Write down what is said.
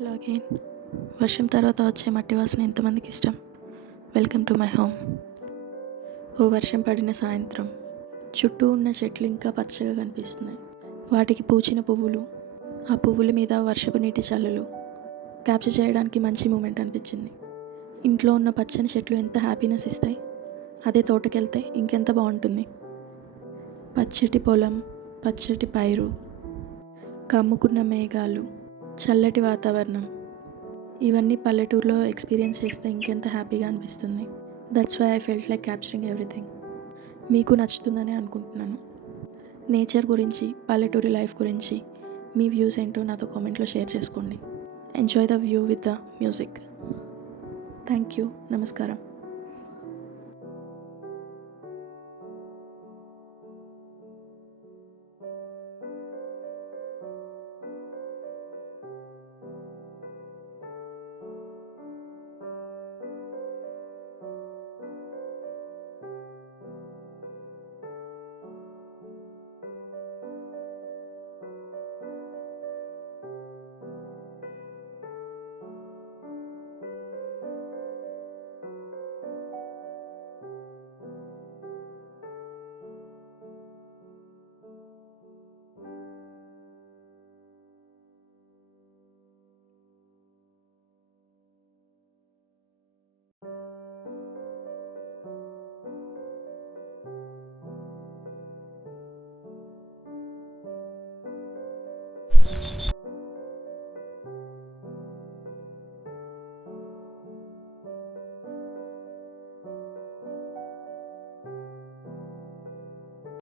Hello again. వర్షం తర్వాత వచ్చే మట్టి వాసన ఎంతమందికి ఇష్టం? Welcome to my home. ఓ వర్షం పడిన సాయంత్రం చుట్టూ ఉన్న చెట్లు ఇంకా పచ్చగా కనిపిస్తున్నాయి. వాటికి పూచిన పువ్వులు, ఆ పువ్వుల మీద వర్షపు నీటి చల్లులు క్యాప్చర్ చేయడానికి మంచి మూమెంట్ అనిపించింది. ఇంట్లో ఉన్న పచ్చని చెట్లు ఎంత హ్యాపీనెస్ ఇస్తాయి, అదే తోటకెళ్తే ఇంకెంత బాగుంటుంది. పచ్చటి పొలం, పచ్చటి పైరు, కమ్ముకున్న మేఘాలు, చల్లటి వాతావరణం, ఇవన్నీ పల్లెటూరులో ఎక్స్పీరియన్స్ చేస్తే ఇంకెంత హ్యాపీగా అనిపిస్తుంది. That's why I felt like capturing everything. మీకు నచ్చుతుందని అనుకుంటున్నాను. నేచర్ గురించి, పల్లెటూరి లైఫ్ గురించి మీ వ్యూస్ ఏంటో నాతో కామెంట్లో షేర్ చేసుకోండి. Enjoy the view with the music. Thank you. నమస్కారం.